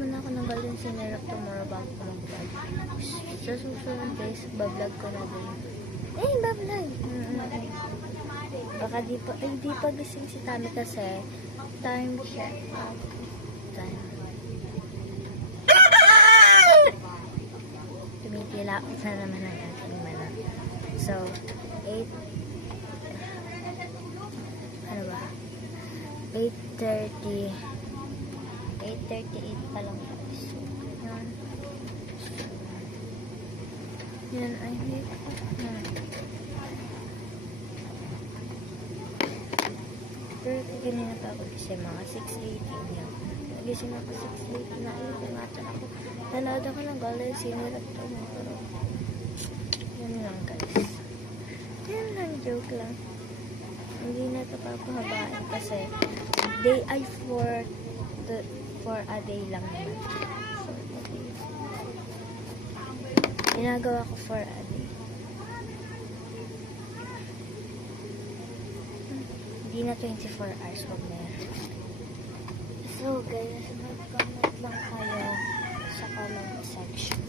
muna ako ng golden syrup tomorrow bago ko mag-vlog. Sa susunod guys, bablog ko na din. Bablog! Baka di pa gising si Tami kasi time check. Time. Tumitila na naman ang aking mala. So, 8:38 pa lang guys. So, yan ay pero ganyan pa ako kasi mga 6:18 yan. Nagising ako 6:18 na ingatan ako. Nanood ako ng golden syrup tomorrow. Yan lang guys. Yan lang, joke lang. Hindi na ito papahabain kasi day ay for a day lang naman. Ginagawa ko for a day. Hindi na 24 hours wag na yan. So guys, mag-comment lang kayo sa comment section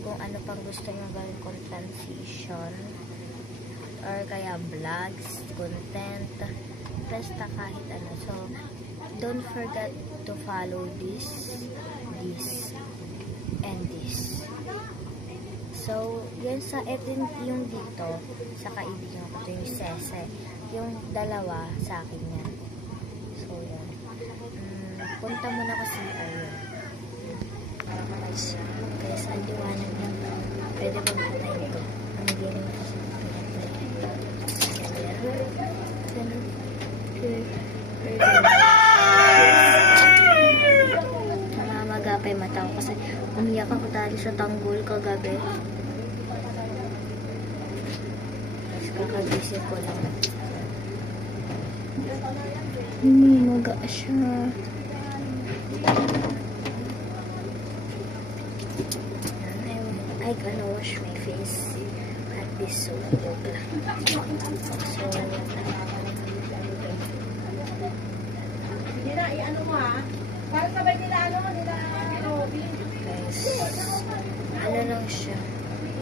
kung ano pang gusto nyo gawin kong transition or kaya vlogs, content, basta kahit ano. So, don't forget to follow this, and this. So, yan sa etin yung dito, sa kaibigan ko, ito yung Sese. Yung dalawa sa akin yan. So, yan. Punta muna kasi ayun. Guys, ang liwanag lang. Pwede ba matay ito? Ang ganyan kasi namamagapay mata ko kasi umiyak ako dahil sa tanggol kagabi. Tapos kakagising ko lang. Maga siya. I gonna wash my face at this soap. So, nila i-ano mo ha? Para sabay nila guys, ano lang siya.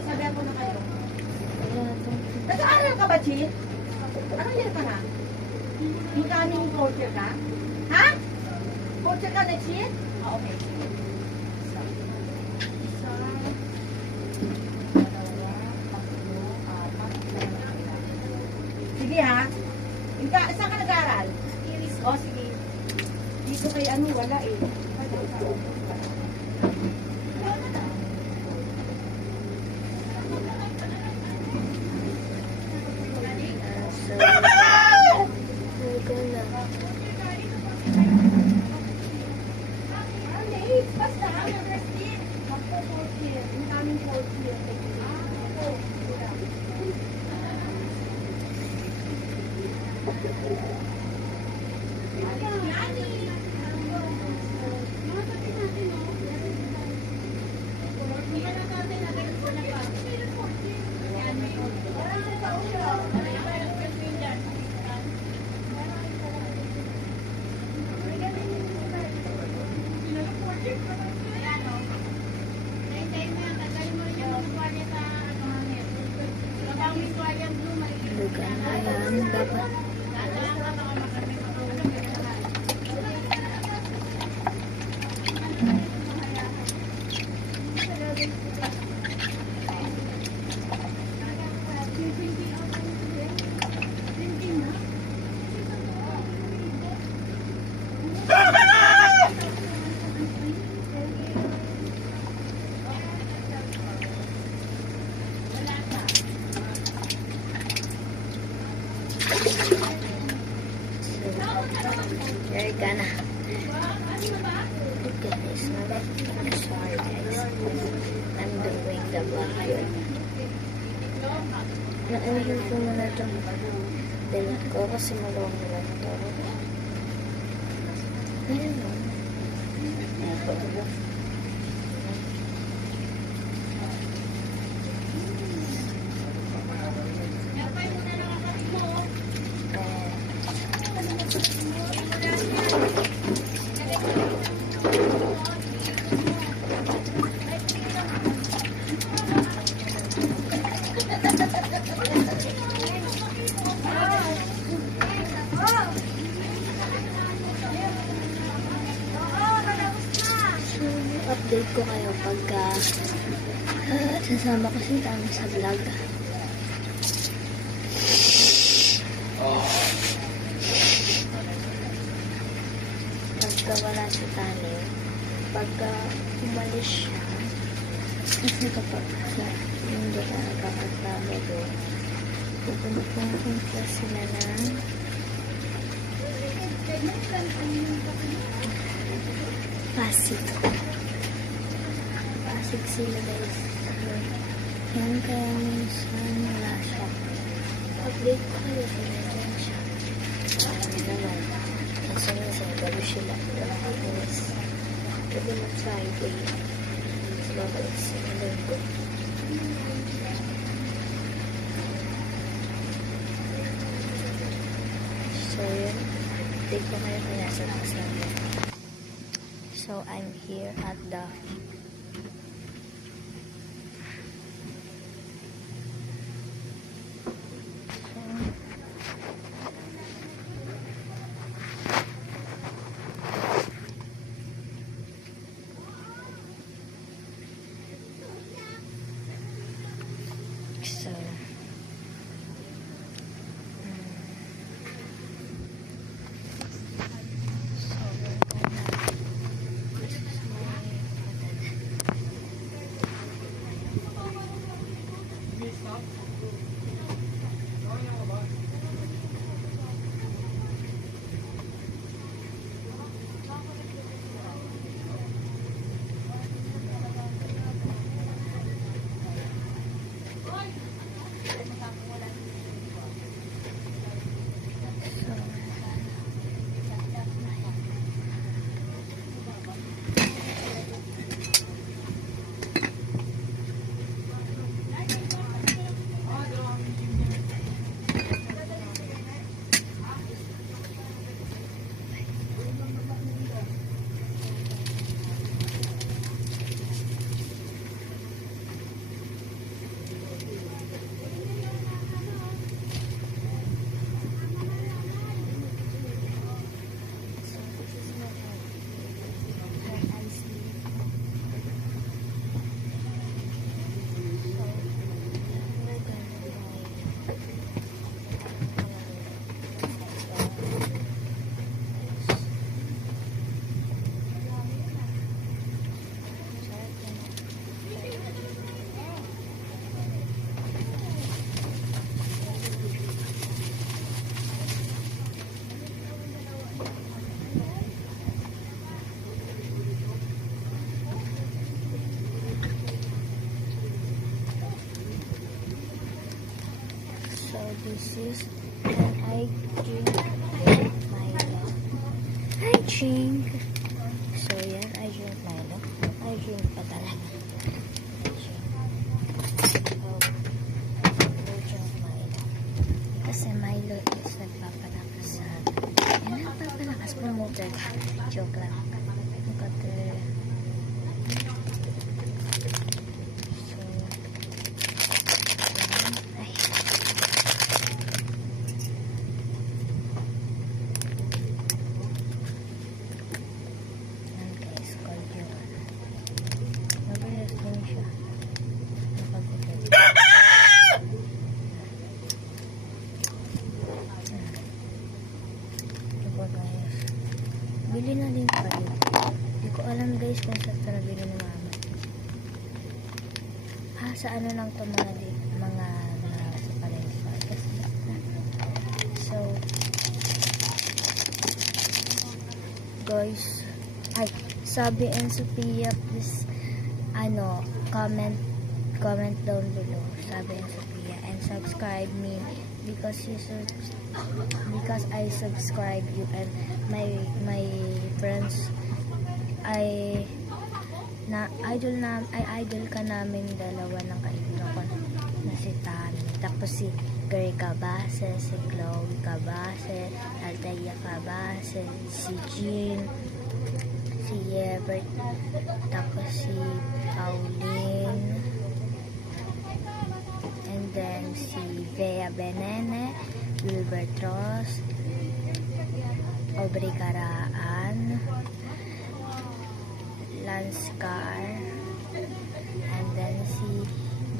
Sabihan ko na kayo. Wala itong... Nag-aaral ka ba, Chit? Anong year ka na? Incoming fourth year ka? Ha? Fourth year ka na, Chit? Okay. Sige ha? Saan ka nag-aaral? O, sige. Dito kay ano, wala eh. Ayan, dapat there ka na. Look at this. Sorry guys. I'm doing the vlog. Na-enjoy ko muna itong delete ko kasi malawang nila ito. Ayan o. update ko kayo pagka sasama ko si Tami sa vlog. Pagka wala si Tami, pagka umalis siya, kasi kapag hindi ka nakakasama doon, pupunta sila ng Pasig. Pasig sila guys. Yan kaya minsan wala siya. Update ko kayo kung meron siya. Ano naman. Kasi minsan gabi sila. Gabi na Friday. Mas babalik sila linggo. So yun. Update ko kayo kung nasa kasama. So I'm here at the so this is when I drink Milo. I drink. So yan, I drink Milo. I drink pa talaga. I drink Milo. Kasi Milo is nagpapalakas sa atin. Yan, nagpapalakas. Promoter ka. Joke lang. Nagpapalakas. Bili na din kayo. Hindi ko alam guys kung saan ito nabili ni mama. Sa ano lang ito mga sa palengke. So, guys, Sabi and Sophia, please, comment down below. Sabi and Sophia, and subscribe me because I subscribe you, and my friends, idol ka namin dalawa ng kaibigan ko na si Tami, tapos si Gary Cabase, si Chloe Cabase, Althea Cabase, si Jean, si Ebert, tapos si Pauline, and then si Bea Benene, Wilbert Ross, Aubrey Caraan, Lance Carr, and then si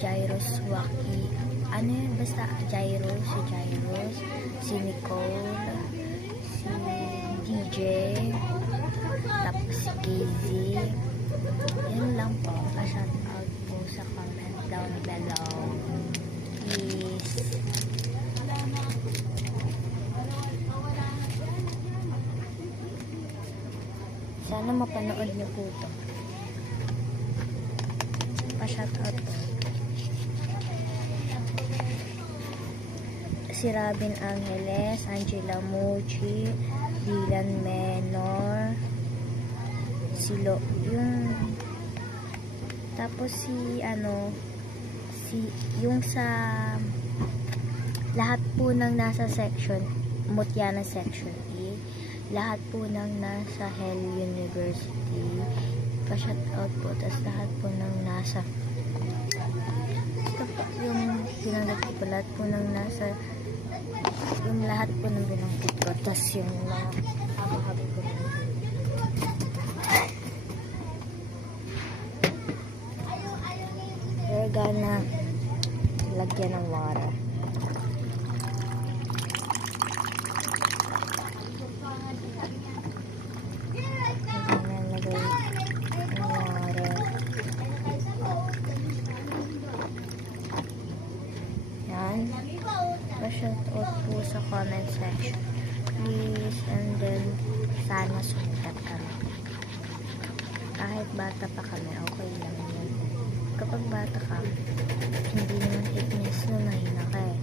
Jairus Waki, ano yun, basta Jairus, si Nicole, si DJ, tapos si Casey. Yun lang po, pa-shout out po sa comment down below. Please. Sana mapanood niyo po ito. Pa-shout out po. Si Robin Angeles, Angela Mucci, Dylan Menor, tapos yung sa lahat po ng nasa section, Mutiana section E, lahat po ng nasa Hell University, pa-shout out po, tapos lahat po ng nasa yung binanggit ko, lahat po ng nasa yung lahat po ng binanggit ko, tapos yung mga haba-haba ko. We're gonna lagyan ng water. Shout out po sa comment section, please, and then sana sumunod kami. Kahit bata pa kami, okay lang yun. Kapag bata ka, hindi naman it means na mahina ka eh.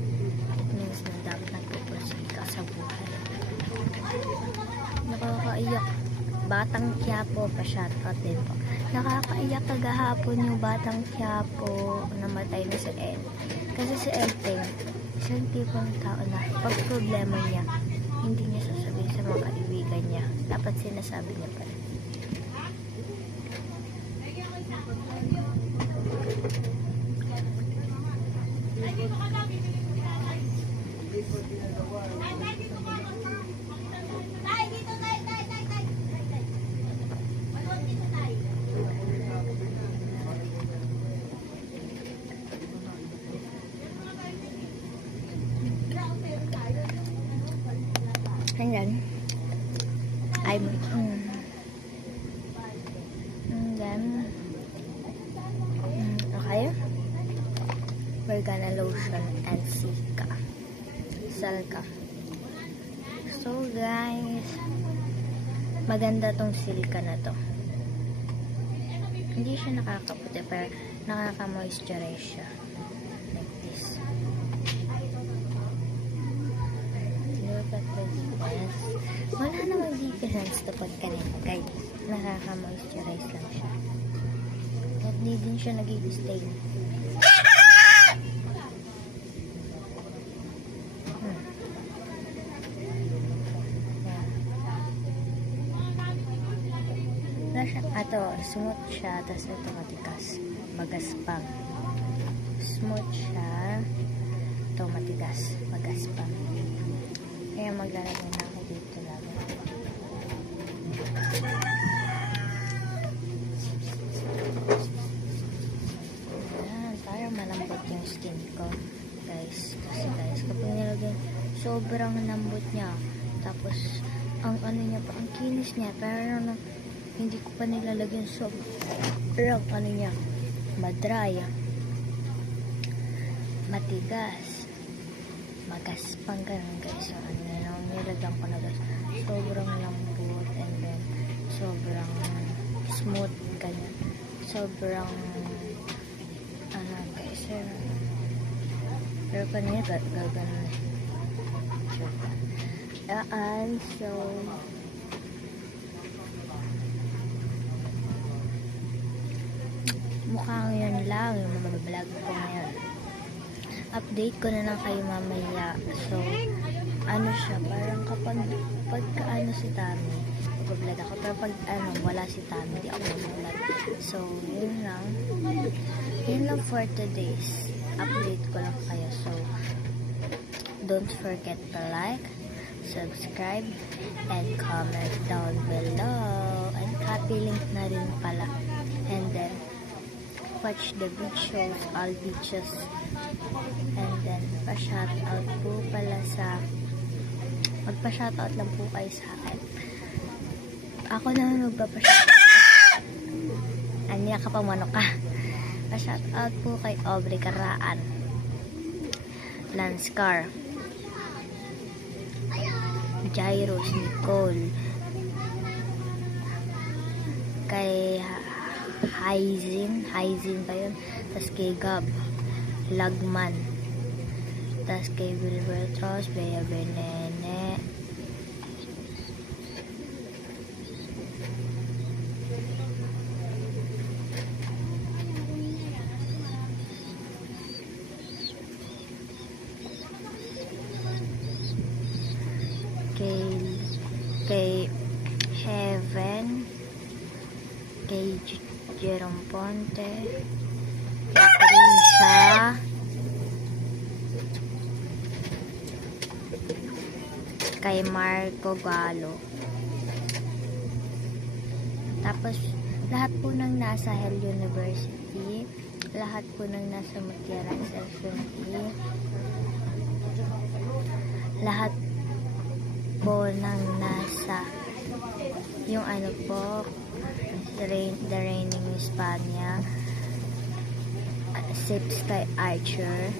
It means na dapat nagpupursige ka sa buhay. Nakakaiyak. Batang Quiapo, pa-shout out din po. Nakakaiyak kagahapon yung Batang Quiapo, namatay na si El. Kasi si El isang tipong tao na pag problema niya, hindi niya sasabihin sa mga kaibigan niya. Dapat sinasabi niya pa rin. Ayan. Okay. We're gonna lotion and Salka. So guys, maganda tong silka na to. Hindi siya nakakaputi, pero nakaka-moisturize siya. Like this. Look at this. Wala namang difference to pag kanina, guys. Nakaka-moisturize lang siya. At di din siya nag-i-stain. Ato, smooth siya, tapos ito matigas. Magaspang. Smooth siya. Ito matigas. Magaspang. Kaya maglalagay na ako dito lang. Ayan, parang malambot yung skin ko. Guys, kasi guys, kapag nilagay, sobrang lambot niya. Tapos, ang ano niya pa, ang kinis niya, pero hindi ko pa nilalagyan sobrang ano niya, madry, matigas, magaspang ganun guys. So, ano na lang, nilagyan ko na guys, sobrang lambot, and then sobrang smooth ganyan, sobrang ano guys, pero kanina gaganon so mukhang yun lang yung mga vlog ko ngayon. Update ko na lang kayo mamaya. So, ano siya, parang kapag ano si Tami, mag-vlog ako. Pero pag ano, wala si Tami, di ako mag-vlog. So, yun lang. Yun lang for today's update ko lang kayo. So, don't forget to like, subscribe, and comment down below. And copy link na rin pala. And then, watch the videos, all videos. And then, pa-shoutout po pala sa, magpa-shoutout lang po kayo sa akin. Ako na magpapa-shoutout. Anya ka pa, mano ka. Pa-shoutout po kay Aubrey Caraan, Lanscar, Jairus, Nicole, kay Hyzin ba yun? Tas kay Gab Lagman, tas kay Wilbertros, Bea Benene, kay Heaven, kay Jerome Ponte, kay Trisha, kay Marco Galo. Tapos, lahat po ng nasa Hell University, lahat po ng nasa Mutiara Section E, lahat po ng nasa yung ano po, The Reigning Hispania, Sips kay Archer,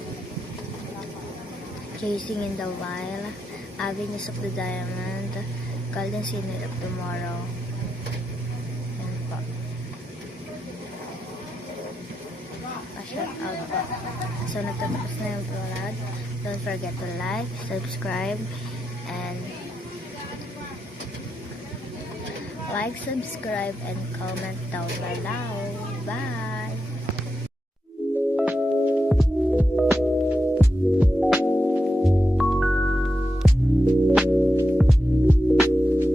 Chasing in the Wild, Avenues of the Diamond, Golden City of Tomorrow. Yan po. Pa-shout out po. So, nagtatapos na yung vlog. Don't forget to like, subscribe, and like, subscribe, and comment down below.